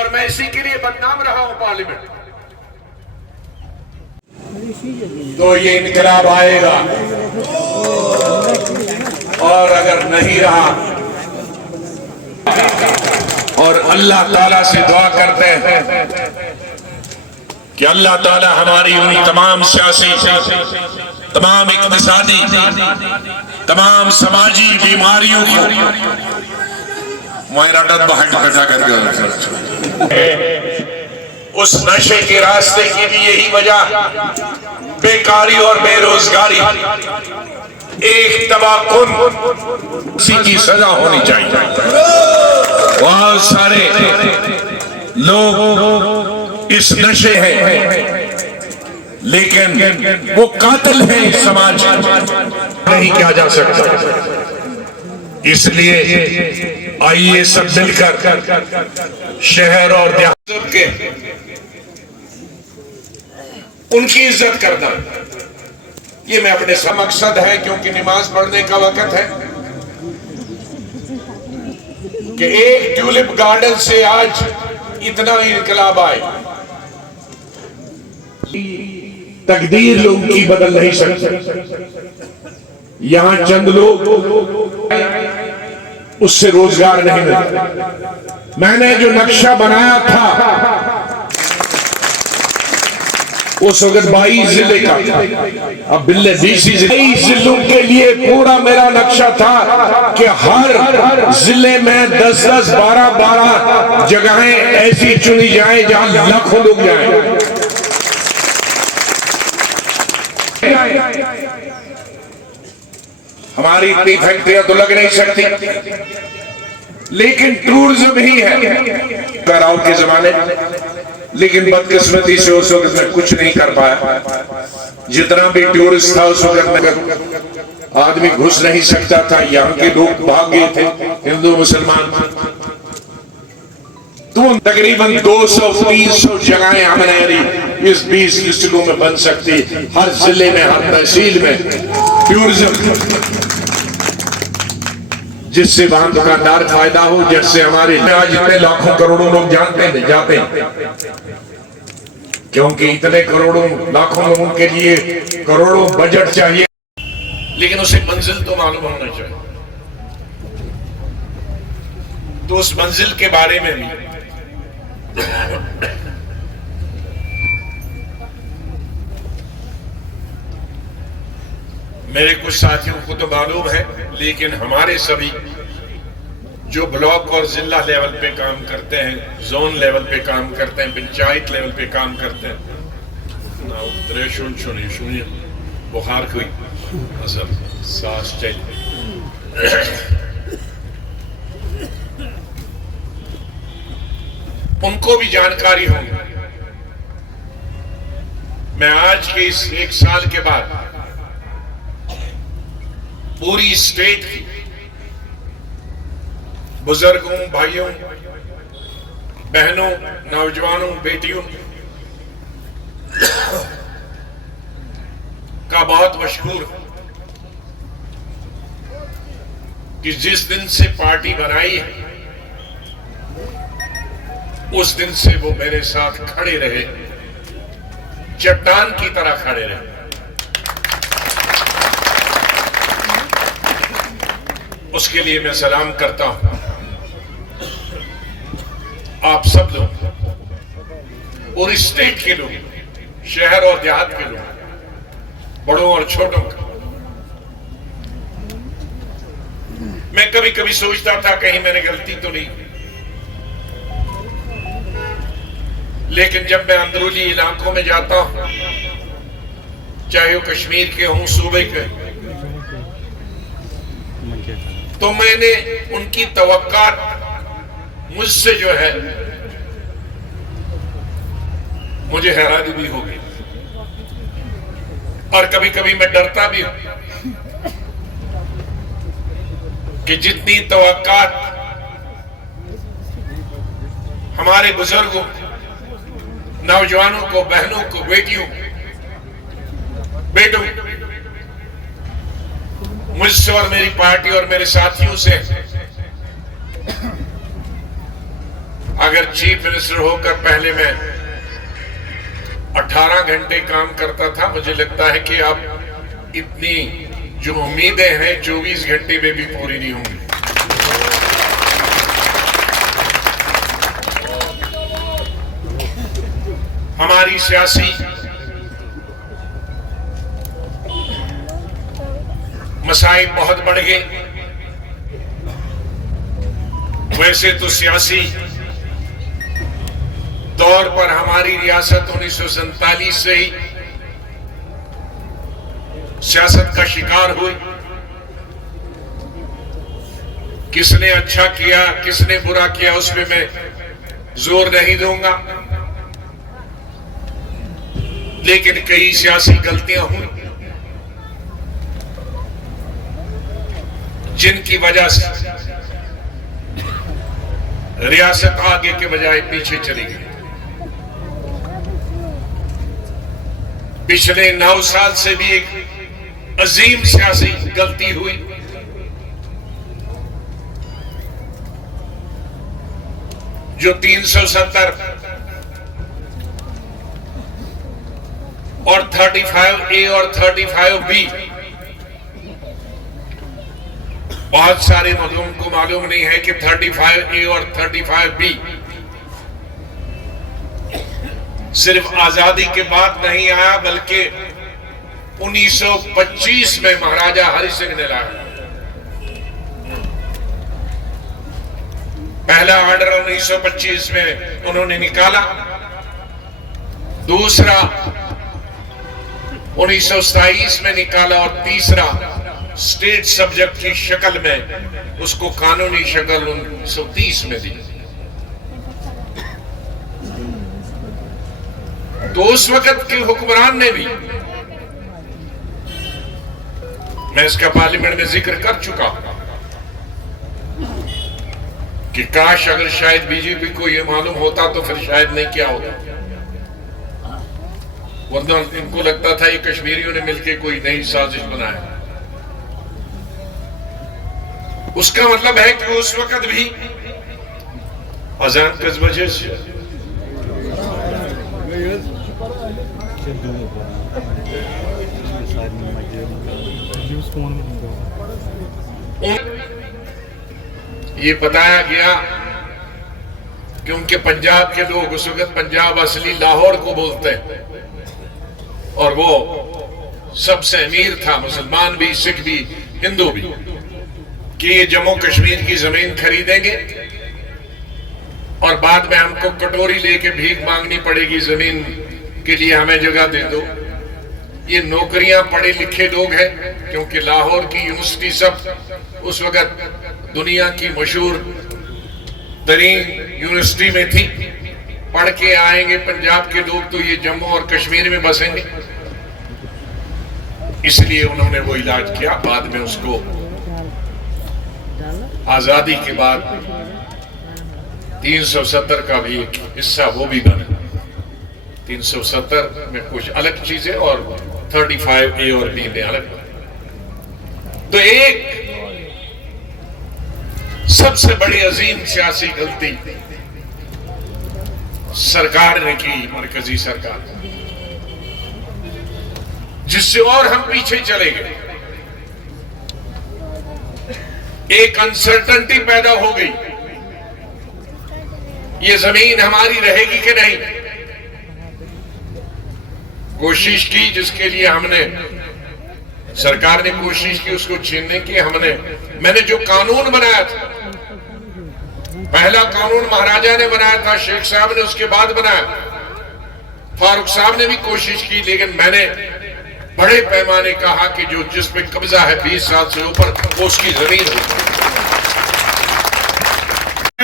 और मैं इसी के लिए बदनाम रहा हूं पार्लियामेंट। तो ये इनकलाब आएगा, और अगर नहीं रहा और अल्लाह ताला से दुआ करते हैं कि अल्लाह ताला हमारी उन तमाम सियासी, तमाम इक्तिसादी, तमाम समाजी बीमारियों को उस नशे के रास्ते की भी यही वजह, बेकारी और बेरोजगारी, एक तबाकुन, उसी की सजा होनी चाहिए। बहुत सारे लोग इस नशे हैं, लेकिन वो कातिल हैं, समाज नहीं किया जा सकता। इसलिए आइए सब मिलकर शहर और देहात के उनकी इज्जत करना, ये मैं अपने मकसद है, क्योंकि नमाज पढ़ने का वक्त है कि एक ट्यूलिप गार्डन से आज इतना इनकलाब आए। तकदीर लोगों की बदल नहीं सकती। यहां चंद लोग उससे रोजगार नहीं मिलता। मैंने जो नक्शा बनाया था उस वक्त 22 जिले का, अब बिल्ले 20 जिलों के लिए पूरा मेरा नक्शा था कि हर जिले में 10-10, 12-12 जगहें ऐसी चुनी जाएं जहां लाखों लोग जाएं। हमारी इतनी फैक्ट्रियां तो लग नहीं सकती, लेकिन टूरिज्म ही है कराओ के जमाने। लेकिन बदकिस्मती से उस वक्त मैं कुछ नहीं कर पाया। जितना भी टूरिस्ट था उस वक्त में आदमी घुस नहीं सकता था, यहाँ के लोग भाग गए थे, हिंदू मुसलमान। तो तकरीबन 200-300 जगहें हमारी इस 20 डिस्ट्रिक्टों में बन सकती, हर जिले में, हर तहसील में टूरिज्म, जिससे वहां दुकानदार फायदा हो, जैसे हमारे आज इतने लाखों करोड़ों लोग जाते हैं, क्योंकि इतने करोड़ों लाखों लोगों के लिए करोड़ों बजट चाहिए, लेकिन उसे मंजिल तो मालूम होना चाहिए। तो उस मंजिल के बारे में भी मेरे कुछ साथियों को तो मालूम है, लेकिन हमारे सभी जो ब्लॉक और जिला लेवल पे काम करते हैं, जोन लेवल पे काम करते हैं, पंचायत लेवल पे काम करते हैं, बुखार कोई असर सांस चल, उनको भी जानकारी हो। मैं आज के इस 1 साल के बाद पूरी स्टेट की बुजुर्गों, भाइयों, बहनों, नौजवानों, बेटियों का बहुत मशहूर कि जिस दिन से पार्टी बनाई है उस दिन से वो मेरे साथ खड़े रहे, चट्टान की तरह खड़े रहे। उसके लिए मैं सलाम करता हूं। आप सब लोग, पूरी स्टेट के लोग, शहर और देहात के लोग, बड़ों और छोटों का। मैं कभी कभी सोचता था कहीं मैंने गलती तो नहीं, लेकिन जब मैं अंदरूनी इलाकों में जाता हूं, चाहे वो कश्मीर के हों, सूबे के, तो मैंने उनकी तवक्कात मुझसे जो है मुझे हैरानी भी हो गई, और कभी कभी मैं डरता भी हूं कि जितनी तवक्कात हमारे बुजुर्गों, नौजवानों को, बहनों को, बेटियों, बेटों, मुझसे और मेरी पार्टी और मेरे साथियों से अगर अगर चीफ मिनिस्टर होकर पहले मैं 18 घंटे काम करता था, मुझे लगता है कि अब इतनी जो उम्मीदें हैं 24 घंटे में भी पूरी नहीं होंगी। हमारी सियासी मसाइल बहुत बढ़ गए। वैसे तो सियासी तौर पर हमारी रियासत 1947 से ही सियासत का शिकार हुई। किसने अच्छा किया, किसने बुरा किया, उस पर मैं जोर नहीं दूंगा, लेकिन कई सियासी गलतियां हुई जिनकी वजह से रियासत आगे के बजाय पीछे चली गई। पिछले 9 साल से भी एक अजीम सियासी गलती हुई। जो 370 और 35A और 35B, बहुत सारे लोगों को मालूम नहीं है कि 35A और 35B सिर्फ आजादी के बाद नहीं आया, बल्कि 1925 में महाराजा हरि सिंह ने लाया। पहला ऑर्डर 1925 में उन्होंने निकाला, दूसरा 1927 में निकाला और तीसरा स्टेट सब्जेक्ट की शक्ल में उसको कानूनी शक्ल 1930 में दी। तो उस वक्त के हुक्मरान ने भी, मैं इसका पार्लियामेंट में जिक्र कर चुका कि काश अगर शायद बीजेपी को यह मालूम होता तो फिर शायद नहीं क्या होता, वरना इनको लगता था ये कश्मीरियों ने मिलकर कोई नई साजिश बनाया। उसका मतलब है कि उस वक्त भी अजान किस वजह से ये बताया गया क्योंकि पंजाब के लोग उस वक्त पंजाब असली लाहौर को बोलते हैं और वो सबसे अमीर था, मुसलमान भी, सिख भी, हिंदू भी, कि ये जम्मू कश्मीर की जमीन खरीदेंगे और बाद में हमको कटोरी लेके भीख मांगनी पड़ेगी, जमीन के लिए हमें जगह दे दो। ये नौकरियां पढ़े लिखे लोग हैं, क्योंकि लाहौर की यूनिवर्सिटी सब उस वक्त दुनिया की मशहूर तरीन यूनिवर्सिटी में थी। पढ़ के आएंगे पंजाब के लोग तो ये जम्मू और कश्मीर में बसेंगे, इसलिए उन्होंने वो इलाज किया। बाद में उसको आजादी के बाद 370 का भी एक हिस्सा वो भी बना। 370 में कुछ अलग चीजें और 35A और B में अलग। तो एक सबसे बड़ी अजीम सियासी गलती सरकार ने की, मरकजी सरकार, जिससे और हम पीछे चले गए। एक अनसर्टेनिटी पैदा हो गई, ये जमीन हमारी रहेगी कि नहीं। कोशिश की, जिसके लिए हमने, सरकार ने कोशिश की उसको छीनने की। मैंने जो कानून बनाया था, पहला कानून महाराजा ने बनाया था, शेख साहब ने उसके बाद बनाया, फारूक साहब ने भी कोशिश की, लेकिन मैंने बड़े पैमाने कहा कि जो जिस पे कब्जा है 20 साल से ऊपर, वो उसकी जमीन हो।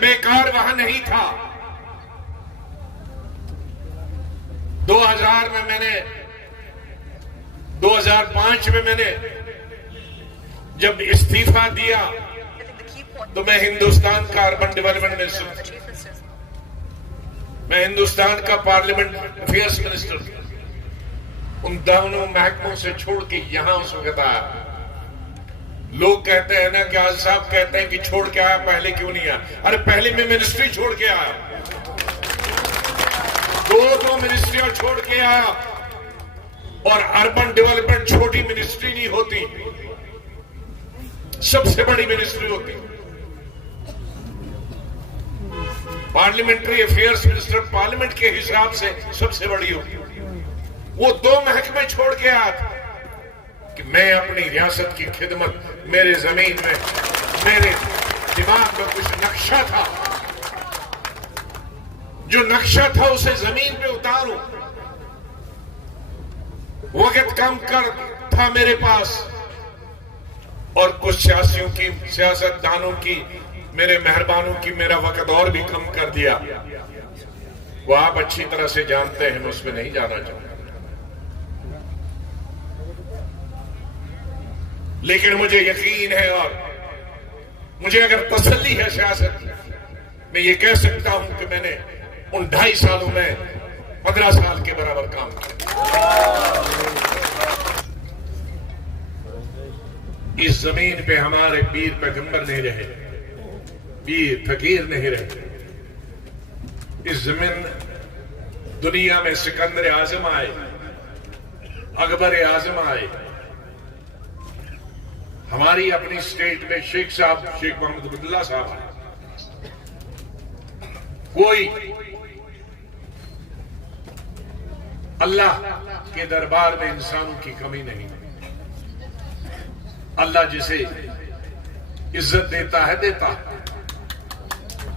बेकार वहां नहीं था। 2000 में मैंने, 2005 में मैंने जब इस्तीफा दिया तो मैं हिंदुस्तान का अर्बन डेवलपमेंट मिनिस्टर, मैं हिंदुस्तान का पार्लियामेंट अफेयर्स मिनिस्टर, उन दोनों महकमों से छोड़ के यहां उस वक्त आया। लोग कहते हैं ना कि आज साहब कहते हैं कि छोड़ के आया, पहले क्यों नहीं आया? अरे पहले मैं मिनिस्ट्री छोड़ के आया, दो मिनिस्ट्रियां छोड़ के आया। और अर्बन डेवलपमेंट छोटी मिनिस्ट्री नहीं होती, सबसे बड़ी मिनिस्ट्री होती। पार्लियामेंट्री अफेयर्स मिनिस्टर पार्लियामेंट के हिसाब से सबसे बड़ी होती। वो 2 महकमे छोड़ के आया था कि मैं अपनी रियासत की खिदमत, मेरे जमीन में, मेरे दिमाग में कुछ नक्शा था, जो नक्शा था उसे जमीन पे उतारूं। वक्त कम कर था मेरे पास, और कुछ सियासियों की, सियासतदानों की, मेरे मेहरबानों की मेरा वक्त और भी कम कर दिया। वो आप अच्छी तरह से जानते हैं, मैं उसमें नहीं जाना चाहूंगा। लेकिन मुझे यकीन है और मुझे अगर तसल्ली है सियासत, मैं ये कह सकता हूं कि मैंने उन 2.5 सालों में 15 साल के बराबर काम किया। इस जमीन पे हमारे पीर पैगंबर नहीं रहे, पीर फकीर नहीं रहे। इस जमीन दुनिया में सिकंदर आजम आए, अकबर आजम आए। हमारी अपनी स्टेट में शेख साहब, शेख मोहम्मद अब्दुल्ला साहब आए। कोई अल्लाह के दरबार में इंसानों की कमी नहीं। अल्लाह जिसे इज्जत देता है देता है,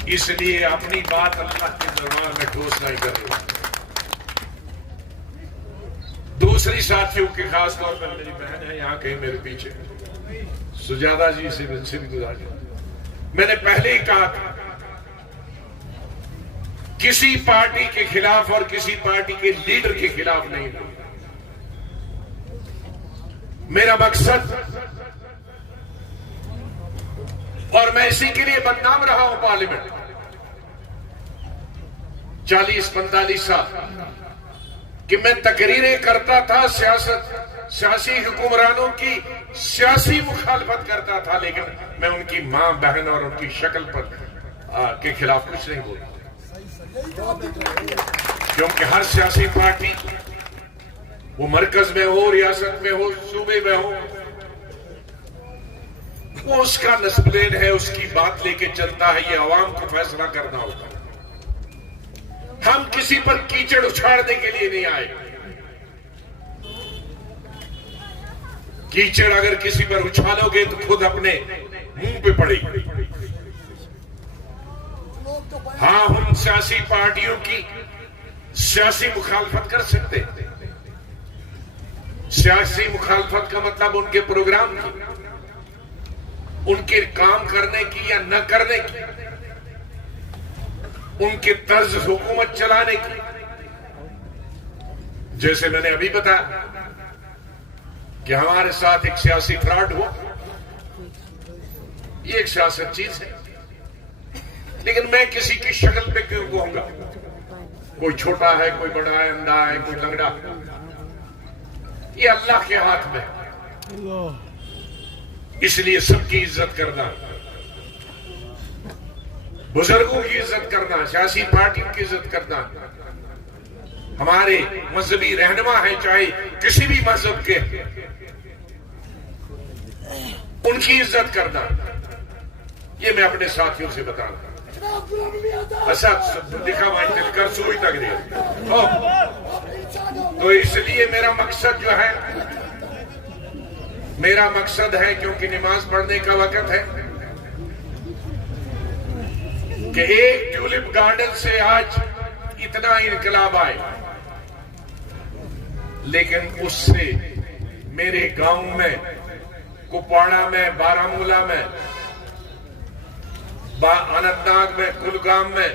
इसलिए अपनी बात अल्लाह के दरबार में ठोस नहीं कर रही। दूसरी साथियों के खास तौर पर मेरी बहन है यहां कहीं मेरे पीछे, सुजाता जी से भी गुजारिश, मैंने पहले ही कहा था किसी पार्टी के खिलाफ और किसी पार्टी के लीडर के खिलाफ नहीं। मेरा मकसद, और मैं इसी के लिए बदनाम रहा हूं पार्लियामेंट 40-45 साल, कि मैं तकरीरें करता था, सियासी हुक्मरानों की सियासी मुखालफत करता था, लेकिन मैं उनकी मां बहन और उनकी शक्ल पर के खिलाफ कुछ नहीं बोलता। क्योंकि हर सियासी पार्टी, वो मरकज में हो, रियासत में हो, सूबे में हो, वो उसका नस्बलेन है, उसकी बात लेके चलता है। ये अवाम को फैसला करना होता है। हम किसी पर कीचड़ उछाड़ने के लिए नहीं आए। कीचड़ अगर किसी पर उछालोगे तो खुद अपने मुंह पे पड़ेगी। हाँ, हम सियासी पार्टियों की सियासी मुखालफत कर सकते हैं। सियासी मुखालफत का मतलब उनके प्रोग्राम की, उनके काम करने की या न करने की, उनके तर्ज हुकूमत चलाने की। जैसे मैंने अभी बताया कि हमारे साथ एक सियासी फ्रॉड हुआ, ये एक सियासत चीज है, लेकिन मैं किसी की शक्ल पे क्यों कहूंगा? कोई छोटा है, कोई बड़ा है, अंधा है, कोई लंगड़ा, ये अल्लाह के हाथ में है। इसलिए सबकी इज्जत करना, बुजुर्गों की इज्जत करना, सियासी पार्टियों की इज्जत करना, हमारे मजहबी रहनुमा है चाहे किसी भी मजहब के, उनकी इज्जत करना, ये मैं अपने साथियों से बता रहा हूं। दिखा कर सुई तक तो इसलिए मेरा मकसद जो है, मेरा मकसद है, क्योंकि नमाज पढ़ने का वक्त है, कि एक ट्यूलिप गार्डन से आज इतना इनकलाब आए, लेकिन उससे मेरे गांव में, कुपवाड़ा में, बारामूला में, अनंतनाग में, कुलगाम में